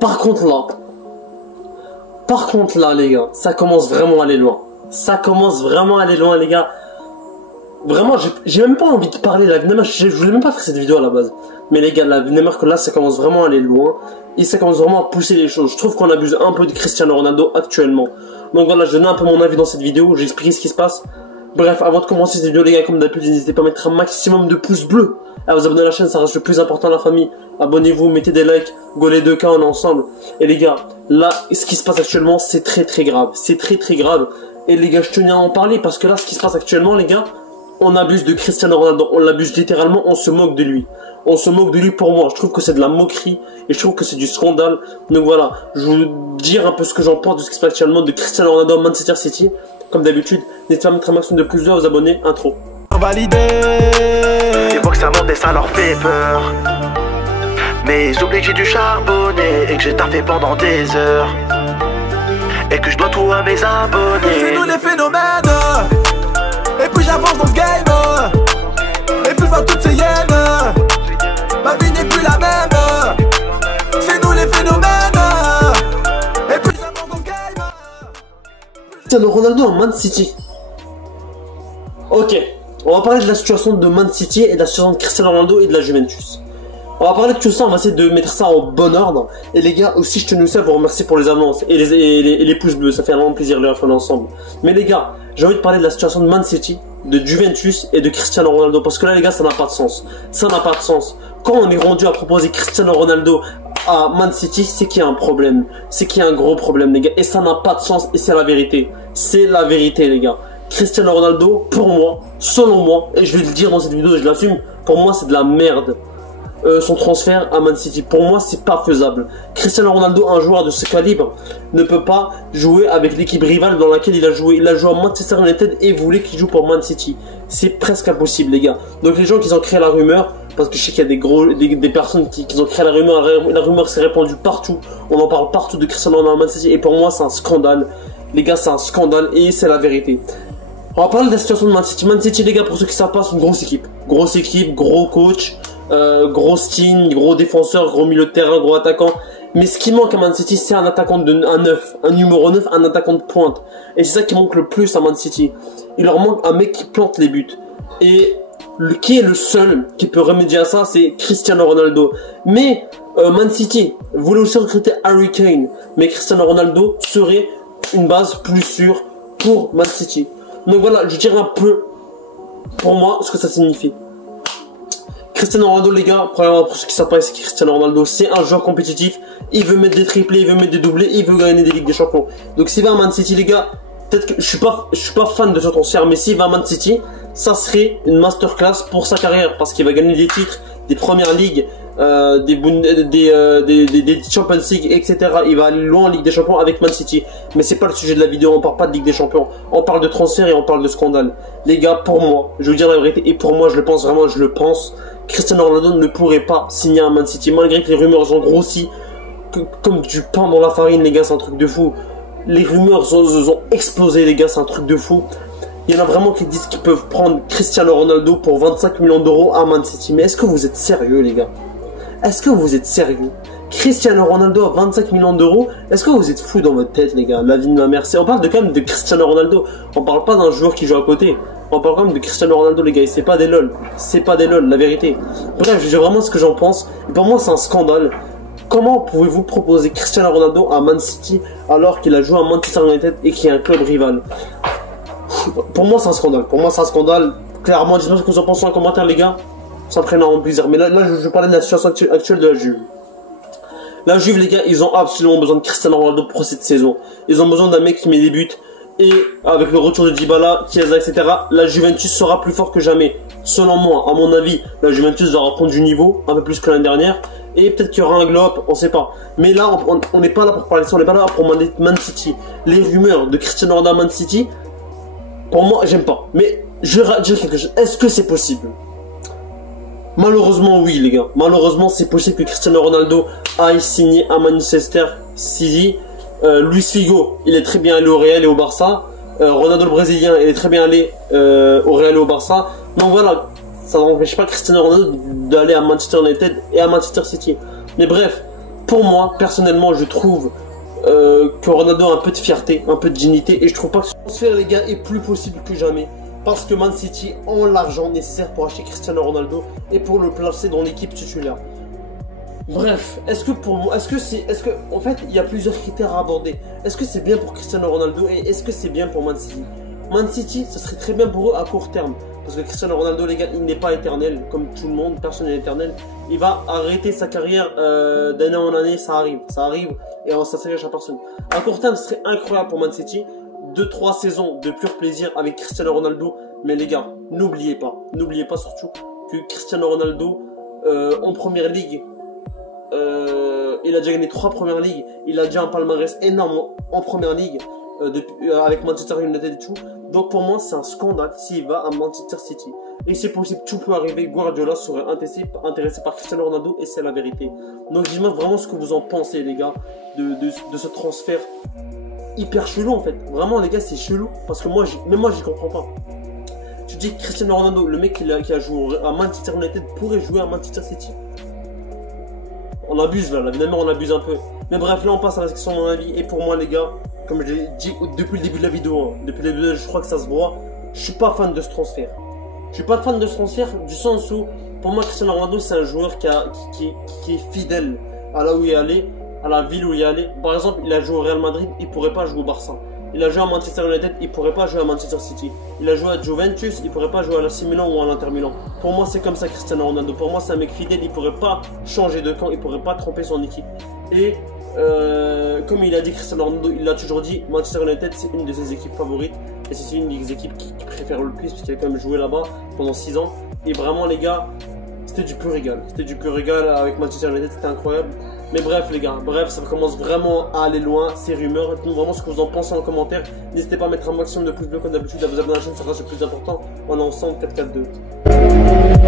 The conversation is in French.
Par contre là, les gars, ça commence vraiment à aller loin. Ça commence vraiment à aller loin, les gars. Vraiment, j'ai même pas envie de parler de la vie de Neymar. Je voulais même pas faire cette vidéo à la base. Mais les gars, la vie de Neymar, que là, ça commence vraiment à aller loin. Et ça commence vraiment à pousser les choses. Je trouve qu'on abuse un peu de Cristiano Ronaldo actuellement. Donc voilà, je donne un peu mon avis dans cette vidéo. J'ai expliqué ce qui se passe. Bref, avant de commencer cette vidéo, les gars, comme d'habitude, n'hésitez pas à mettre un maximum de pouces bleus. À vous abonner à la chaîne, ça reste le plus important de la famille. Abonnez-vous, mettez des likes, go les 2K, on est ensemble. Et les gars, là, ce qui se passe actuellement, c'est très grave. C'est très grave. Et les gars, je tenais à en parler parce que là, ce qui se passe actuellement, les gars, on abuse de Cristiano Ronaldo, on l'abuse littéralement, on se moque de lui. On se moque de lui pour moi, je trouve que c'est de la moquerie et je trouve que c'est du scandale. Donc voilà, je vais vous dire un peu ce que j'en pense de ce qui se passe actuellement de Cristiano Ronaldo à Manchester City. Comme d'habitude, n'hésitez pas à mettre un maximum de plus de à vous abonner, intro. Validé. Ils voient que ça monte et ça leur fait peur. Mais ils oublient que j'ai du charbonné et que j'ai taffé pendant des heures. Et que je dois tout à mes abonnés. C'est nous les phénomènes. Et plus j'avance dans ce game, et plus je vois toutes ces hyènes. Ma vie n'est plus la même. C'est nous les phénomènes. Et plus j'avance dans le game. Cristiano Ronaldo à Man City. Ok, on va parler de la situation de Man City et de la situation de Cristiano Ronaldo et de la Juventus. On va parler de tout ça, on va essayer de mettre ça en bon ordre. Et les gars, aussi je tenais aussi à vous remercier pour les annonces et les pouces bleus, ça fait vraiment plaisir de les faire ensemble. Mais les gars, j'ai envie de parler de la situation de Man City, de Juventus et de Cristiano Ronaldo. Parce que là les gars, ça n'a pas de sens. Ça n'a pas de sens. Quand on est rendu à proposer Cristiano Ronaldo à Man City, c'est qu'il y a un problème. C'est qu'il y a un gros problème les gars. Et ça n'a pas de sens et c'est la vérité. C'est la vérité les gars. Cristiano Ronaldo, pour moi, selon moi, et je vais le dire dans cette vidéo et je l'assume, pour moi c'est de la merde. Son transfert à Man City, pour moi c'est pas faisable. Cristiano Ronaldo, un joueur de ce calibre, ne peut pas jouer avec l'équipe rivale dans laquelle il a joué. Il a joué à Manchester United et voulait qu'il joue pour Man City. C'est presque impossible les gars. Donc les gens qui ont créé la rumeur, parce que je sais qu'il y a des personnes qui ont créé la rumeur s'est répandue partout. On en parle partout de Cristiano Ronaldo à Man City et pour moi c'est un scandale. Les gars, c'est un scandale et c'est la vérité. On va parler de la situation de Man City. Man City les gars, pour ceux qui savent pas, c'est une grosse équipe. Grosse équipe, gros coach. Gros team, gros défenseur, gros milieu de terrain, gros attaquant. Mais ce qui manque à Man City, c'est un attaquant un 9, un numéro 9, un attaquant de pointe. Et c'est ça qui manque le plus à Man City. Il leur manque un mec qui plante les buts. Et qui est le seul qui peut remédier à ça, c'est Cristiano Ronaldo. Mais Man City voulait aussi recruter Harry Kane. Mais Cristiano Ronaldo serait une base plus sûre pour Man City. Donc voilà, je dirais un peu pour moi ce que ça signifie. Cristiano Ronaldo les gars, premièrement pour ceux qui savent pas, c'est que Cristiano Ronaldo c'est un joueur compétitif, il veut mettre des triplés, il veut mettre des doublés, il veut gagner des Ligues des Champions. Donc s'il va à Man City les gars, peut-être que je suis pas fan de ce transfert, mais s'il va à Man City, ça serait une masterclass pour sa carrière parce qu'il va gagner des titres, des premières ligues, des Champions League, etc. Il va aller loin en Ligue des Champions avec Man City. Mais c'est pas le sujet de la vidéo, on parle pas de Ligue des Champions. On parle de transfert et on parle de scandale. Les gars, pour moi, je vais vous dire la vérité, et pour moi, je le pense vraiment, je le pense, Cristiano Ronaldo ne pourrait pas signer à Man City, malgré que les rumeurs ont grossi, comme du pain dans la farine, les gars, c'est un truc de fou. Les rumeurs ont explosé, les gars, c'est un truc de fou. Il y en a vraiment qui disent qu'ils peuvent prendre Cristiano Ronaldo pour 25 millions d'euros à Man City. Mais est-ce que vous êtes sérieux, les gars? Est-ce que vous êtes sérieux? Cristiano Ronaldo à 25 millions d'euros? Est-ce que vous êtes fous dans votre tête, les gars? La vie de ma mère. On parle quand même de Cristiano Ronaldo. On parle pas d'un joueur qui joue à côté. On parle quand même de Cristiano Ronaldo, les gars. Et c'est pas des lol. C'est pas des lol, la vérité. Bref, je dis vraiment ce que j'en pense. Et pour moi, c'est un scandale. Comment pouvez-vous proposer Cristiano Ronaldo à Man City alors qu'il a joué à Manchester United et qu'il y a un club rival? Pour moi, c'est un scandale. Pour moi, c'est un scandale. Clairement, dites-moi ce que vous en pensez en commentaire, les gars. Ça me ferait énormément plaisir. Mais là, je vais parler de la situation actuelle de la Juve. La Juve, les gars, ils ont absolument besoin de Cristiano Ronaldo pour cette saison. Ils ont besoin d'un mec qui met des buts. Et avec le retour de Dybala, Chiesa, etc., la Juventus sera plus fort que jamais. Selon moi, à mon avis, la Juventus doit reprendre du niveau, un peu plus que l'année dernière. Et peut-être qu'il y aura un glow-up, on sait pas. Mais là, on n'est pas là pour parler de ça, on n'est pas là pour Man City. Les rumeurs de Cristiano Ronaldo à Man City, pour moi, j'aime pas. Mais je vais dire quelque chose. Est-ce que c'est possible? Malheureusement, oui, les gars. Malheureusement, c'est possible que Cristiano Ronaldo aille signer à Manchester City. Luis Figo, il est très bien allé au Real et au Barça. Ronaldo le Brésilien, il est très bien allé au Real et au Barça. Donc voilà, ça n'empêche pas Cristiano Ronaldo d'aller à Manchester United et à Manchester City. Mais bref, pour moi, personnellement, je trouve que Ronaldo a un peu de fierté, un peu de dignité, et je trouve pas que ce transfert, les gars, est plus possible que jamais. Parce que Man City ont l'argent nécessaire pour acheter Cristiano Ronaldo et pour le placer dans l'équipe titulaire. Bref, est-ce que pour moi, en fait, il y a plusieurs critères à aborder. Est-ce que c'est bien pour Cristiano Ronaldo et est-ce que c'est bien pour Man City? Man City, ce serait très bien pour eux à court terme. Parce que Cristiano Ronaldo, les gars, il n'est pas éternel, comme tout le monde, personne n'est éternel. Il va arrêter sa carrière d'année en année, ça arrive, et ça s'engage à personne. À court terme, ce serait incroyable pour Man City. 2-3 saisons de pur plaisir avec Cristiano Ronaldo. Mais les gars, n'oubliez pas surtout que Cristiano Ronaldo, en première ligue, il a déjà gagné 3 premières ligues. Il a déjà un palmarès énorme en première ligue avec Manchester United et tout. Donc pour moi, c'est un scandale s'il va à Manchester City. Et c'est possible, tout peut arriver. Guardiola serait intéressé par Cristiano Ronaldo et c'est la vérité. Donc dis-moi vraiment ce que vous en pensez, les gars, de ce transfert hyper chelou en fait. Vraiment, les gars, c'est chelou parce que même moi, j'y comprends pas. Tu dis que Cristiano Ronaldo, le mec qui a joué à Manchester United, pourrait jouer à Manchester City. On abuse là, évidemment on abuse un peu. Mais bref, là on passe à la section de mon avis. Et pour moi les gars, comme je l'ai dit depuis le début de la vidéo, depuis le début, je crois que ça se voit, je suis pas fan de ce transfert. Je suis pas fan de ce transfert du sens où, pour moi Cristiano Ronaldo c'est un joueur qui est fidèle à là où il est allé, à la ville où il est allé. Par exemple, il a joué au Real Madrid, il pourrait pas jouer au Barça. Il a joué à Manchester United, il pourrait pas jouer à Manchester City. Il a joué à Juventus, il pourrait pas jouer à l'AC Milan ou à l'Inter Milan. Pour moi, c'est comme ça Cristiano Ronaldo. Pour moi, c'est un mec fidèle, il pourrait pas changer de camp, il pourrait pas tromper son équipe. Et comme il a dit Cristiano Ronaldo, il l'a toujours dit, Manchester United c'est une de ses équipes favorites. Et c'est une des équipes qu'il préfère le plus parce qu'il a quand même joué là-bas pendant 6 ans. Et vraiment les gars, c'était du pur régal. C'était du pur régal avec Manchester United, c'était incroyable. Mais bref les gars, ça commence vraiment à aller loin, ces rumeurs. Dites-nous vraiment ce que vous en pensez en commentaire. N'hésitez pas à mettre un maximum de pouces bleus comme d'habitude, à vous abonner à la chaîne, ça sera le plus important. On est ensemble, 4-4-2.